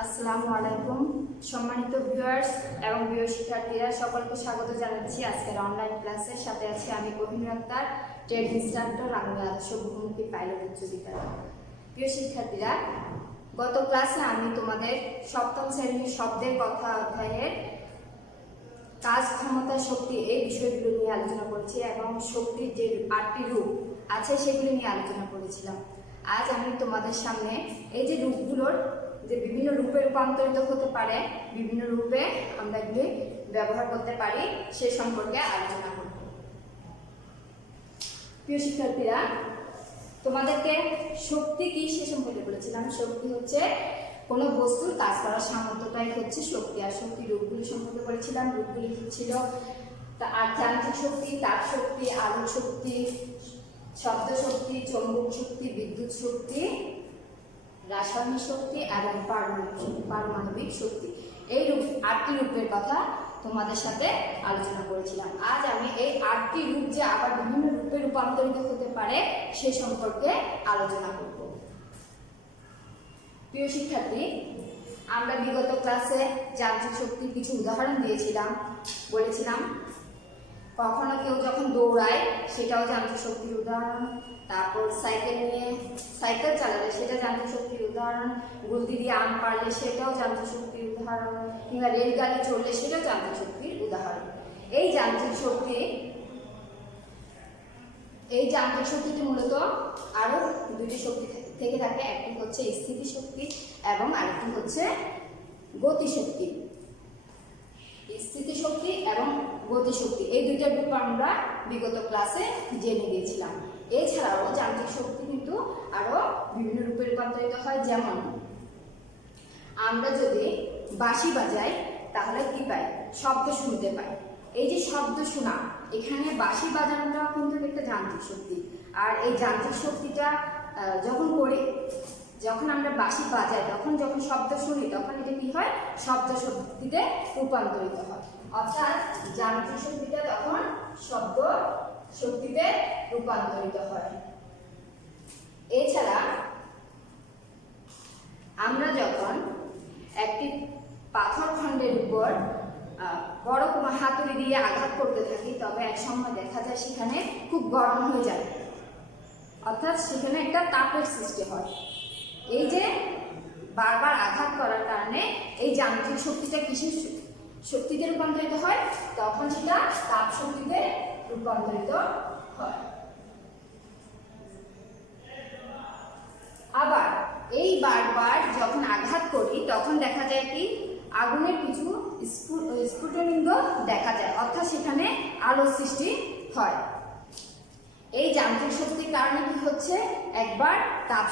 আসসালামু আলাইকুম সম্মানিত ভিউয়ার্স এবং প্রিয় শিক্ষার্থীরা, সকলকে স্বাগত জানাচ্ছি আজকের অনলাইন ক্লাসের সাথে আছি আমি কোহিনুর আক্তার, ট্রেড ইনস্ট্রাক্টর, রাঙ্গুনিয়া আদর্শ বহুমুখী পাইলট উচ্চ বিদ্যালয়। প্রিয় শিক্ষার্থীরা, গত ক্লাসে আমি তোমাদের সপ্তম শ্রেণীর শব্দের কথা অধ্যায়ের কাজ, ক্ষমতা, শক্তি এই বিষয়গুলো নিয়ে আলোচনা করেছি এবং শক্তির যে 8টি রূপ আছে সেগুলি নিয়ে আলোচনা করেছিলাম। আজ আমি তোমাদের সামনে এই যে রূপগুলোর যে বিভিন্ন রূপে রূপান্তরিত হতে পারে, বিভিন্ন রূপে আমরা এগুলি ব্যবহার করতে পারি সে সম্পর্কে আলোচনা করব। প্রিয় শিক্ষার্থীরা, তোমাদেরকে শক্তি কি সে সম্পর্কে বলেছিলাম। শক্তি হচ্ছে কোনো বস্তুর কাজ করার সামর্থ্যটাই হচ্ছে শক্তি। আর শক্তি রূপগুলি সম্পর্কে বলেছিলাম। রূপগুলি ছিল যান্ত্রিক শক্তি, তাপ শক্তি, আলোক শক্তি, শব্দ শক্তি, চৌম্বক শক্তি, বিদ্যুৎ শক্তি, রাসায়নিক শক্তি এবং পারমাণবিক শক্তি। এই 8টি রূপের কথা তোমাদের সাথে আলোচনা করেছিলাম। আজ আমি এই 8টি রূপ যে আবার বিভিন্ন রূপে রূপান্তরিত হতে পারে সে সম্পর্কে আলোচনা করব। প্রিয় শিক্ষার্থী, আমরা বিগত ক্লাসে যান্ত্রিক শক্তির কিছু উদাহরণ দিয়েছিলাম। বলেছিলাম কখনো কেউ যখন দৌড়ায় সেটাও যান্ত্রিক শক্তির উদাহরণ, তারপর সাইকেল চালালে সেটা যান্ত্রিক শক্তির উদাহরণ, গুলতি দিয়ে আম পারলে সেটাও যান্ত্রিক শক্তির উদাহরণ, কিংবা রেলগাড়ি চললে সেটাও যান্ত্রিক শক্তির উদাহরণ। এই যান্ত্রিক শক্তিটি মূলত আরো দুটি শক্তি থেকে থাকে। একটি হচ্ছে স্থিতি শক্তি এবং আরেকটি হচ্ছে গতিশক্তি। স্থিতি শক্তি এবং গতিশক্তি এই দুইটা রূপ আমরা বিগত ক্লাসে জেনে গিয়েছিলাম। এছাড়াও যান্ত্রিক শক্তি কিন্তু আরো বিভিন্ন রূপে রূপান্তরিত হয়। যেমন আমরা যদি বাঁশি বাজাই তাহলে কি পাই? শব্দ শুনতে পাই। এই যে শব্দ শোনা, এখানে বাঁশি বাজানোটাও কিন্তু একটা যান্ত্রিক শক্তি। আর এই যান্ত্রিক শক্তিটা যখন আমরা বাঁশি বাজাই, যখন শব্দ শুনি, তখন এটা কি হয়? শব্দ শক্তিতে রূপান্তরিত হয়। অর্থাৎ যান্ত্রিক শক্তিটা তখন শব্দ শক্তিতে রূপান্তরিত হয়। এছাড়া আমরা যখন একটি পাথর খণ্ডের উপর বড় কোনো হাতুড়ি দিয়ে আঘাত করতে থাকি, তবে এক সময় দেখা যায় সেখানে খুব গরম হয়ে যায়, অর্থাৎ সেখানে একটা তাপের সৃষ্টি হয়। এই যে বারবার আঘাত করার কারণে এই যান্ত্রিক শক্তিটা কিসের শক্তিতে রূপান্তরিত হয়? তখন সেটা তাপ শক্তিতে রূপান্তরিত হয়। আবার এই বারবার যখন আঘাত করি তখন দেখা যায় কি আগুনের কিছু স্ফুটলিঙ্গ দেখা যায়, অর্থাৎ সেখানে আলোর সৃষ্টি হয়। এই যান্ত্রিক শক্তির কারণে কি হচ্ছে? একবার তাপ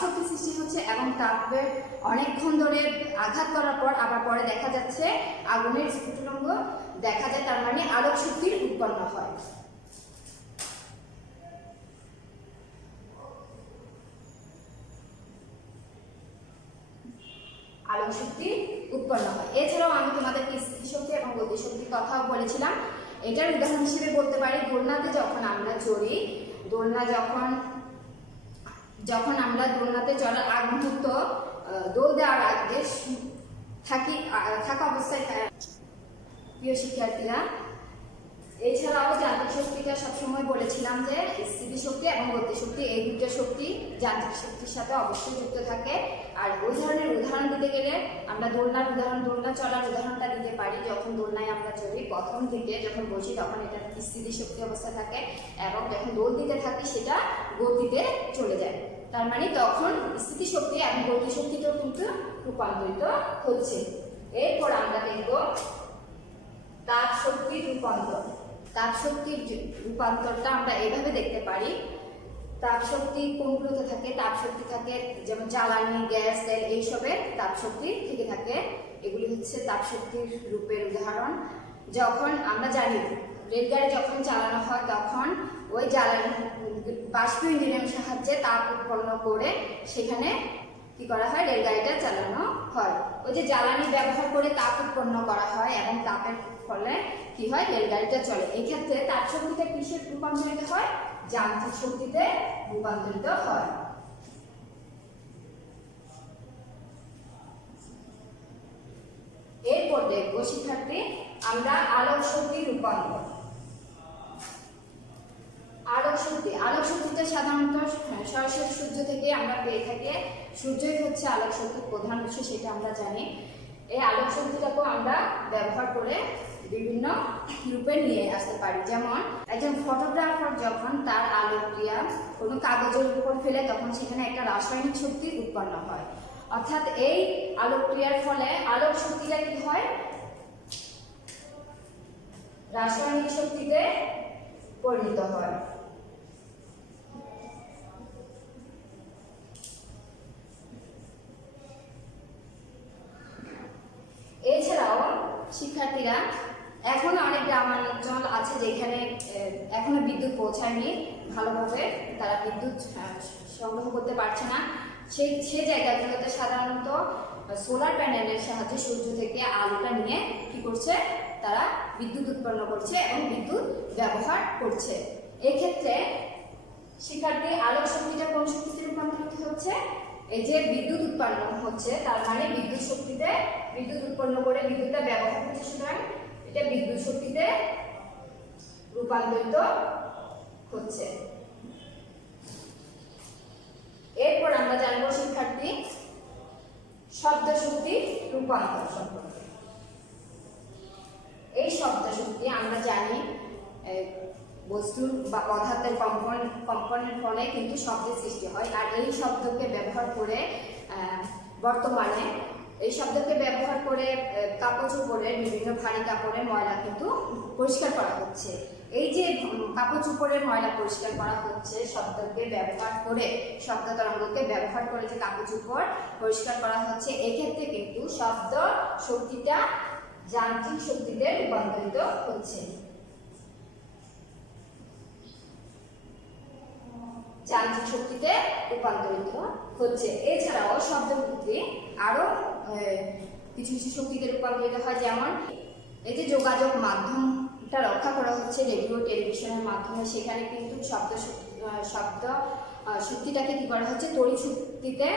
শক্তি সৃষ্টি হচ্ছে এবং তাপের অনেকক্ষণ ধরে আঘাত করার পর আবার পরে দেখা যাচ্ছে আগুনের স্ফুটলিঙ্গ দেখা যায়, তার মানে আলোক শক্তির উৎপন্ন হয়। আলোক শক্তি উৎপন্ন হয়। এছাড়াও আমি তোমাদেরকে স্থিতি শক্তি এবং গতি শক্তির কথাও বলেছিলাম। এটার উদাহরণ হিসেবে বলতে পারি, দোলনাতে যখন আমরা চড়ি, যখন আমরা দোলনাতে চড়ার আগ মুহূর্ত দোল দেওয়ার আগে থাকা অবস্থায়। প্রিয় শিক্ষার্থীরা, এছাড়াও যান্ত্রিক শক্তিটা সবসময় বলেছিলাম যে স্থিতি শক্তি এবং গতি শক্তি এই দুটো শক্তি যান্ত্রিক শক্তির সাথে অবশ্যই যুক্ত থাকে। আর ওই ধরনের উদাহরণ দিতে গেলে আমরা দোলনা চলার উদাহরণটা দিতে পারি। যখন দোলনায় আমরা চড়ি, প্রথম দিকে যখন বসি তখন এটা স্থিতি শক্তি অবস্থা থাকে এবং যখন দোল দিতে থাকি সেটা গতিতে চলে যায়। তার মানে তখন স্থিতি শক্তি এবং গতি শক্তিতেও কিন্তু রূপান্তরিত হচ্ছে। এরপর আমরা দেখব তাপ শক্তির রূপান্তর। তাপ শক্তির রূপান্তরটা আমরা এভাবে দেখতে পারি। তাপ শক্তি কোনগুলোতে থাকে? তাপ শক্তি থাকে যেমন জ্বালানি, গ্যাস, তেল, এইসবের তাপ শক্তি থেকে থাকে। এগুলি হচ্ছে তাপ শক্তির রূপের উদাহরণ। যখন আমরা জানি রেলগাড়ি যখন চালানো হয় তখন ওই জ্বালানি বাষ্প ইঞ্জিনের সাহায্যে তাপ উৎপন্ন করে সেখানে কি করা হয়? রেলগাড়িটা চালানো হয়। ওই যে জ্বালানি ব্যবহার করে তাপ উৎপন্ন করা হয় এবং তাপের ফলে কি হয়? রেলগাড়িটা চলে। এই ক্ষেত্রে তাপ শক্তিটা কিসে রূপান্তরিত হয়? যান্ত্রিক শক্তিতে রূপান্তরিত হয়। এরপর দেখবো শিক্ষার্থী আমরা আলোক শক্তি রূপান্তর। আলোক শক্তিটা সাধারণত সরাসরি সূর্য থেকে আমরা পেয়ে থাকি। সূর্যই হচ্ছে আলোক শক্তির প্রধান উৎস, সেটা আমরা জানি। এই আলোক শক্তিটাকেও আমরা ব্যবহার করে বিভিন্ন রূপে নিয়ে আসতে পারি। যেমন একজন ফটোগ্রাফার যখন তার আলোক ক্রিয়া কোনো কাগজের উপর ফেলে তখন সেখানে একটা রাসায়নিক শক্তি উৎপন্ন হয়। অর্থাৎ এই আলোক ক্রিয়ার ফলে আলোক শক্তিটা কি হয়, রাসায়নিক শক্তিতে পরিণত হয়। এছাড়াও শিক্ষার্থীরা এখনো অনেক গ্রামাঞ্চল আছে যেখানে এখনো বিদ্যুৎ পৌঁছায়নি ভালোভাবে, তারা বিদ্যুৎ সংগ্রহ করতে পারছে না। সেই জায়গাগুলোতে সাধারণত সোলার প্যানেলের সাহায্যে সূর্য থেকে আলোটা নিয়ে কি করছে, তারা বিদ্যুৎ উৎপন্ন করছে এবং বিদ্যুৎ ব্যবহার করছে। এক্ষেত্রে শিক্ষার্থী আলোক শক্তিটা কোন শক্তিতে রূপান্তরিত হচ্ছে, এই যে বিদ্যুৎ উৎপন্ন হচ্ছে তার মানে বিদ্যুৎ শক্তিতে বিদ্যুৎ উৎপন্ন করে বিদ্যুৎটা ব্যবহার করছে, সুতরাং এটা বিদ্যুৎ শক্তিতে রূপান্তরিত হচ্ছে। এরপর আমরা জানবো শিক্ষার্থী শব্দ শক্তি রূপান্তর সম্পর্কে। এই শব্দ শক্তি আমরা জানি বস্তু বা পদার্থের কম্পনের ফলে কিন্তু শব্দের সৃষ্টি হয়। আর এই শব্দকে ব্যবহার করে বর্তমানে এই শব্দকে ব্যবহার করে কাপড় চোপড়ের বিভিন্ন ভারী কাপড়ের ময়লা কিন্তু পরিষ্কার করা হচ্ছে। এই যে কাপড় চোপড়ের ময়লা পরিষ্কার করা হচ্ছে শব্দকে ব্যবহার করে, শব্দ তরঙ্গকে ব্যবহার করে যে কাপড় চোপড় পরিষ্কার করা হচ্ছে, এক্ষেত্রে কিন্তু শব্দ শক্তিটা যান্ত্রিক শক্তিতে রূপান্তরিত হচ্ছে। যান্ত্রিক শক্তিতে রূপান্তরিত হচ্ছে। এছাড়াও শব্দ শক্তি আরো কিছু কিছু শক্তিতে রূপান্তরিত হয়। যেমন এই যে যোগাযোগ মাধ্যমটা রক্ষা করা হচ্ছে রেডিও টেলিভিশনের মাধ্যমে, সেখানে কিন্তু শব্দ শক্তিটাকে কি করা হচ্ছে, তড়িৎ শক্তিতে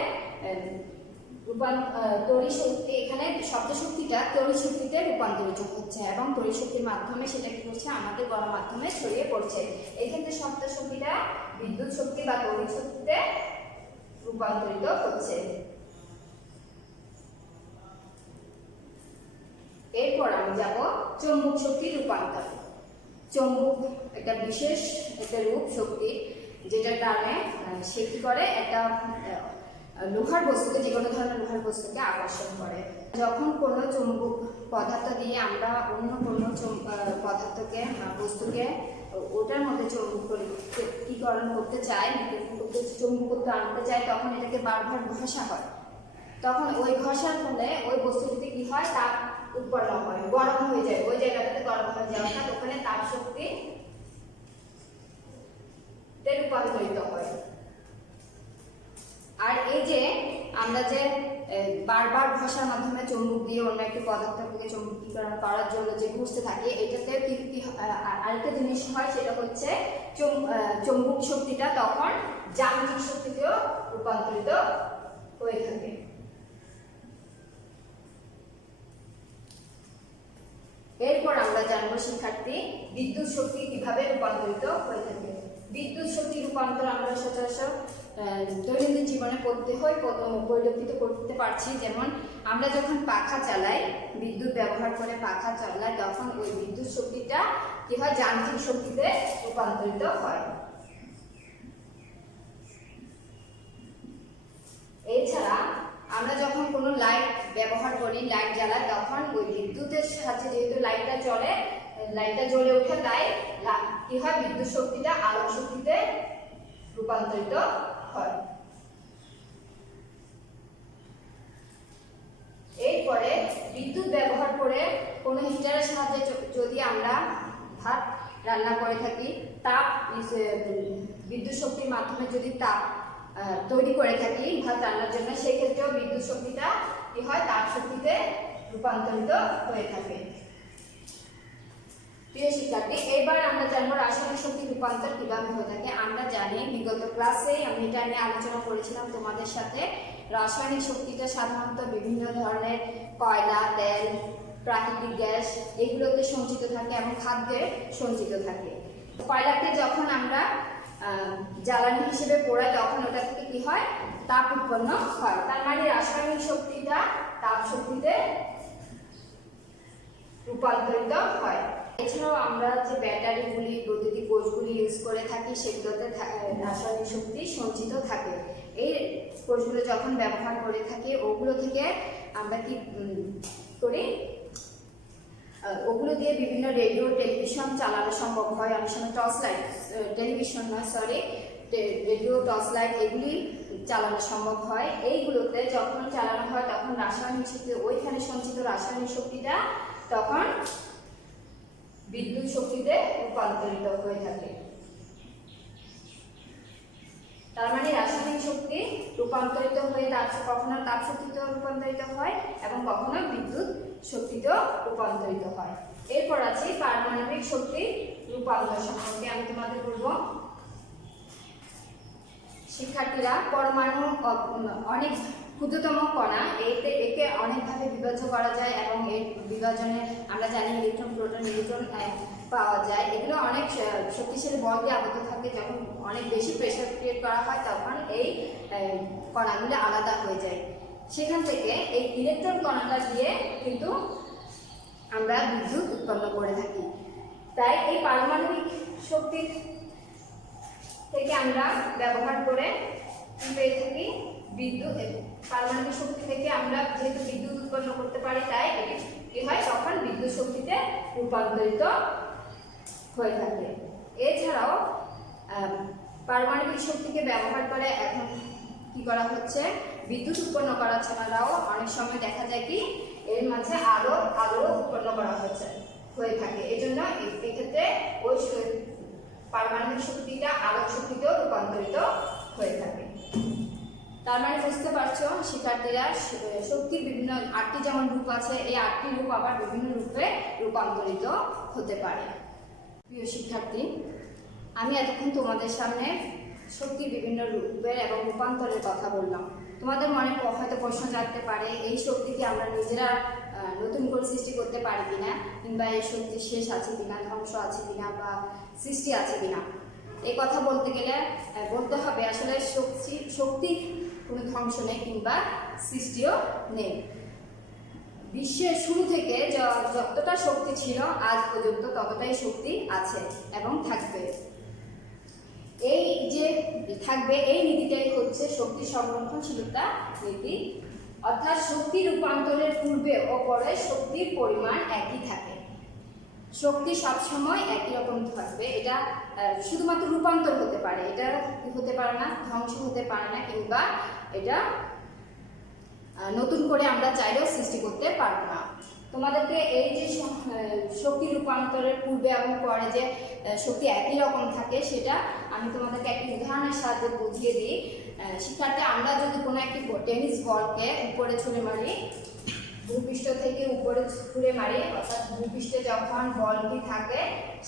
তড়িৎ শক্তি, এখানে শব্দ শক্তিটা তড়িৎ শক্তিতে রূপান্তরিত হচ্ছে এবং তড়িৎ শক্তির মাধ্যমে সেটা কি করছে, আমাদের গণমাধ্যমে ছড়িয়ে পড়ছে। এক্ষেত্রে শব্দ শক্তিটা বিদ্যুৎ শক্তি বা তড়িৎ শক্তিতে রূপান্তরিত হচ্ছে। এরপর আমি যাব চৌম্বক শক্তি রূপান্তর। চৌম্বক একটা বিশেষ একটা রূপ শক্তি, যেটার কারণে সে কি করে, একটা লোহার বস্তুকে, যে কোনো ধরনের লোহার বস্তুকে আকর্ষণ করে। যখন কোনো চৌম্বক পদার্থ দিয়ে আমরা অন্য কোনো পদার্থকে বস্তুকে ওটার মধ্যে চৌম্বকীকরণ করতে চাই, চৌম্বকত্ব আনতে চাই, তখন এটাকে বারবার ঘষা হয়। তখন ওই ঘষার ফলে ওই বস্তুটিতে কি হয়, তাপ উৎপন্ন হয়, গরম হয়ে যায়, ওই জায়গাটাতে গরম হয়ে যায়, অর্থাৎ ওখানে তাপ শক্তি রূপান্তরিত হয়। আর এই যে আমরা যে বারবার ঘষার মাধ্যমে চৌম্বক দিয়ে অন্য একটি পদার্থকে চৌম্বকীকরণ করার জন্য যে ঘষতে থাকে, এটাতে আরেকটা জিনিস হয়, সেটা হচ্ছে চৌম্বক শক্তিটা তখন যান্ত্রিক শক্তিতেও রূপান্তরিত হয়ে থাকে। এরপর আমরা জানবো শিক্ষার্থী বিদ্যুৎ শক্তি কিভাবে রূপান্তরিত হয়ে থাকে। বিদ্যুৎ শক্তি রূপান্তর আমরা সচরাচর দৈনন্দিন জীবনে পরিলক্ষিত করতে পারছি। যেমন আমরা যখন পাখা চালাই, বিদ্যুৎ ব্যবহার করে পাখা চালাই, তখন ওই বিদ্যুৎ শক্তিটা কি হয়, যান্ত্রিক শক্তিতে রূপান্তরিত হয়। এছাড়া আমরা যখন কোনো লাইট ব্যবহার করি, লাইট জ্বালাই, তখন ওই বিদ্যুতের সাহায্যে যেহেতু লাইটটা চলে, লাইটটা জ্বলে ওঠে, তাই কি হয়, বিদ্যুৎ শক্তিটা আলোক শক্তিতে রূপান্তরিত হয়। এরপরে বিদ্যুৎ ব্যবহার করে কোনো হিটারের সাহায্যে যদি আমরা ভাত রান্না করে থাকি, তাপ বিদ্যুৎ শক্তির মাধ্যমে যদি তাপ তৈরি করে থাকি ভাত রান্নার জন্য, সেই ক্ষেত্রেও বিদ্যুৎ শক্তিটা কি হয়, তাপ শক্তিতে রূপান্তরিত হয়ে থাকে। প্রিয় শিক্ষার্থী, এবার আমরা জানবো রাসায়নিক শক্তি রূপান্তর কিভাবে হয়ে থাকে। আমরা জানি বিগত ক্লাসে আমি এটা নিয়ে আলোচনা করেছিলাম তোমাদের সাথে। রাসায়নিক শক্তিটা সাধারণত বিভিন্ন ধরনের কয়লা, তেল, প্রাকৃতিক গ্যাস এগুলোতে সঞ্চিত থাকে এবং খাদ্যে সঞ্চিত থাকে। কয়লাকে যখন আমরা জ্বালানি হিসেবে পোড়াই তখন ওটা থেকে কি হয়, তাপ উৎপন্ন হয়। তার মানে রাসায়নিক শক্তিটা তাপ শক্তিতে রূপান্তরিত হয়। এছাড়াও আমরা যে ব্যাটারিগুলি, বৈদ্যুতিক কোষগুলি ইউজ করে থাকি সেগুলোতে রাসায়নিক শক্তি সঞ্চিত থাকে। এই কোষগুলো যখন ব্যবহার করে থাকি ওগুলো থেকে আমরা কি করি, ওগুলো দিয়ে বিভিন্ন রেডিও টেলিভিশন চালানো সম্ভব হয়। অনেক সময় টর্চ লাইট, টেলিভিশন নয় সরি, রেডিও টর্চ লাইট এগুলি চালানো সম্ভব হয়। এইগুলোতে যখন চালানো হয় তখন রাসায়নিক শক্তি, ওইখানে সঞ্চিত রাসায়নিক শক্তিটা তখন বিদ্যুৎ শক্তিতে রূপান্তরিত হয়ে থাকে। তার মানে রাসায়নিক শক্তি রূপান্তরিত হয়ে কখনো তাপ শক্তিতে রূপান্তরিত হয় এবং কখনো বিদ্যুৎ শক্তিতেও রূপান্তরিত হয়। এরপর আছে পারমাণবিক শক্তি রূপান্তর সম্পর্কে আমি তোমাদের বলবো। শিক্ষার্থীরা, পরমাণু অনেক ক্ষুদ্রতম কণা, একে অনেকভাবে বিভাজ্য করা যায় এবং এর বিভাজনে আমরা জানি ইলেকট্রন, প্রোটন, নিউট্রন পাওয়া যায়। এগুলো অনেক শক্তিশালী বল দিয়ে আবদ্ধ থাকে। যখন অনেক বেশি প্রেসার ক্রিয়েট করা হয় তখন এই কণাগুলো আলাদা হয়ে যায়। সেখান থেকে এই ইলেকট্রন কণাটা দিয়ে কিন্তু আমরা বিদ্যুৎ উৎপন্ন করে থাকি। তাই এই পারমাণবিক শক্তি থেকে আমরা ব্যবহার করে পেয়ে থাকি বিদ্যুৎ। পারমাণবিক শক্তি থেকে আমরা যেহেতু বিদ্যুৎ উৎপন্ন করতে পারি তাই কি হয়, তখন বিদ্যুৎ শক্তিতে রূপান্তরিত হয়ে থাকে। এছাড়াও পারমাণবিক শক্তিকে ব্যবহার করে এখন কি করা হচ্ছে, বিদ্যুৎ উৎপন্ন করা ছাড়াও অনেক সময় দেখা যায় কি এর মাঝে আলো উৎপন্ন করা হয়ে থাকে। এই জন্য এক্ষেত্রে ওই পারমাণবিক শক্তিটা আলোক শক্তিতেও রূপান্তরিত হয়ে থাকে। তার মানে বুঝতে পারছো শিক্ষার্থীরা, শক্তির বিভিন্ন 8টি যেমন রূপ আছে, এই 8টি রূপ আবার বিভিন্ন রূপে রূপান্তরিত হতে পারে। প্রিয় শিক্ষার্থী, আমি এতক্ষণ তোমাদের সামনে শক্তির বিভিন্ন রূপের এবং রূপান্তরের কথা বললাম। তোমাদের মনে হয়তো প্রশ্ন জাগতে পারে, এই শক্তিকে আমরা নিজেরা নতুন করে সৃষ্টি করতে পারি কিনা, কিংবা এই শক্তি শেষ আছে কিনা, ধ্বংস আছে কিনা, বা সৃষ্টি আছে কিনা। এই কথা বলতে গেলে বলতে হবে আসলে শক্তি কোনো ধ্বংস নেই কিংবা সৃষ্টিও নেই। বিশ্বের শুরু থেকে যতটা শক্তি ছিল আজ পর্যন্ত ততটাই শক্তি আছে এবং থাকবে। এই যে থাকবে এই নীতিটাই হচ্ছে শক্তি সংরক্ষণশীলতা নীতি। অর্থাৎ শক্তি রূপান্তরের পূর্বে ও পরে শক্তির পরিমাণ একই থাকে। শক্তি সবসময় একই রকম থাকবে। এটা শুধুমাত্র রূপান্তর হতে পারে, এটা হতে পারে না, ধ্বংস হতে পারে না, কিংবা এটা নতুন করে আমরা চাইলেও সৃষ্টি করতে পারবো না। তোমাদেরকে এই যে শক্তি রূপান্তরের পূর্বে এবং পরে যে শক্তি একই রকম থাকে সেটা আমি তোমাদেরকে একটি উদাহরণের সাহায্যে বুঝিয়ে দিই। শিক্ষার্থী, আমরা যদি কোনো একটি টেনিস বলকে উপরে ছুঁড়ে মারি, ভূপৃষ্ঠ থেকে উপরে ছুঁড়ে মারি, অর্থাৎ ভূপৃষ্ঠে যখন বলটি থাকে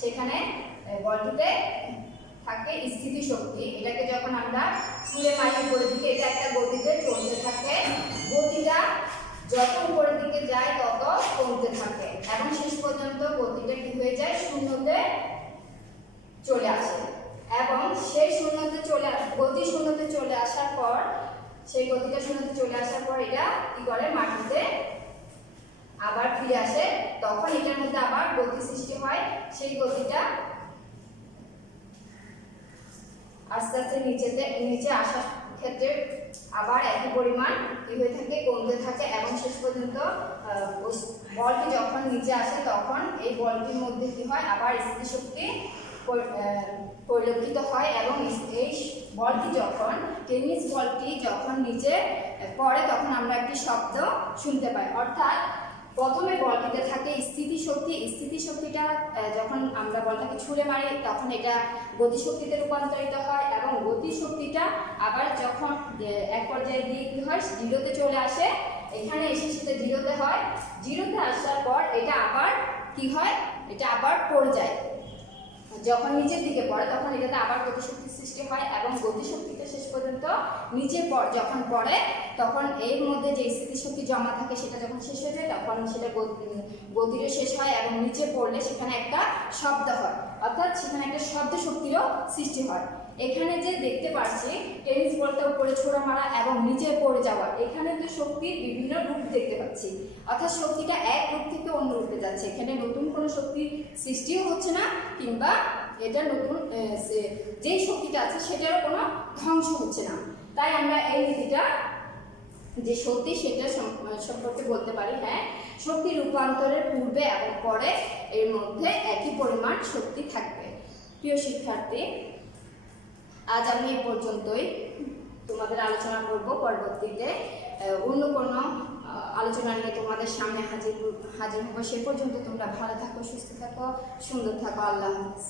সেখানে বলটিতে থাকে স্থিতি শক্তি। এটাকে যখন আমরা ছুঁড়ে মারি উপরের দিকে, এটা একটা গতিতে চলতে থাকে। গতিটা যত উপরের দিকে যায় তত কমতে থাকে এবং শেষ পর্যন্ত গতিটা কি হয়ে যায়, শূন্যতে চলে আসে। এবং সেই গতি শূন্যতে চলে আসার পর, সেই গতিটা শূন্যতে চলে আসার পর এটা কি করে, মাটিতে আবার ফিরে আসে। তখন এটার মধ্যে আবার গতি সৃষ্টি হয়। সেই গতিটা আস্তে আস্তে নিচে আসার ক্ষেত্রে আবার একই পরিমাণ কি হয়ে থাকে, কমতে থাকে এবং শেষ পর্যন্ত বলটি যখন নিচে আসে তখন এই বলটির মধ্যে কি হয়, আবার স্থিতিশক্তি পরিলক্ষিত হয়। এবং এই বলটি যখন, টেনিস বলটি যখন নিচে পড়ে তখন আমরা একটি শব্দ শুনতে পাই। অর্থাৎ প্রথমে বলটিতে থাকে স্থিতিশক্তিটা যখন আমরা বলটাকে ছুঁড়ে মারি তখন এটা গতিশক্তিতে রূপান্তরিত হয় এবং গতিশক্তিটা আবার যখন এক পর্যায়ে দিয়ে কি হয়, জিরোতে চলে আসে। এখানে এসে সেটা জিরোতে হয়। জিরোতে আসার পর এটা আবার কি হয়, এটা আবার পড়ে যায়। যখন নিচের দিকে পড়ে তখন এটাতে আবার গতিশক্তির সৃষ্টি হয় এবং গতিশক্তিটা শেষ পর্যন্ত নিচে যখন পড়ে তখন এর মধ্যে যে স্থিতিশক্তি জমা থাকে সেটা যখন শেষ হয়ে যায় তখন সেটা গতিরও শেষ হয় এবং নিচে পড়লে সেখানে একটা শব্দ হয়, অর্থাৎ সেখানে একটা শব্দ শক্তিরও সৃষ্টি হয়। এখানে যে দেখতে পাচ্ছি টেনিস বলটা উপরে ছোড়া মারা এবং নিচে পড়ে যাওয়া, এখানে তো শক্তির বিভিন্ন রূপ দেখতে পাচ্ছি, অর্থাৎ শক্তিটা এক রূপ থেকে অন্য রূপে যাচ্ছে। এখানে নতুন কোনো শক্তির সৃষ্টিও হচ্ছে না কিংবা এটা নতুন যেই শক্তিটা আছে সেটারও কোনো ধ্বংস হচ্ছে না। তাই আমরা এই নীতিটা যে শক্তি সেটা সম্পর্কে বলতে পারি, হ্যাঁ, শক্তি রূপান্তরের পূর্বে এবং পরে এর মধ্যে একই পরিমাণ শক্তি থাকবে। প্রিয় শিক্ষার্থী, আজ আমি এই পর্যন্তই, তোমাদের আলোচনা করব পরবর্তীতে অন্য কোনো আলোচনা নিয়ে তোমাদের সামনে হাজির হবো। সে পর্যন্ত তোমরা ভালো থাকো, সুস্থ থাকো, সুন্দর থাকো। আল্লাহ হাফেজ।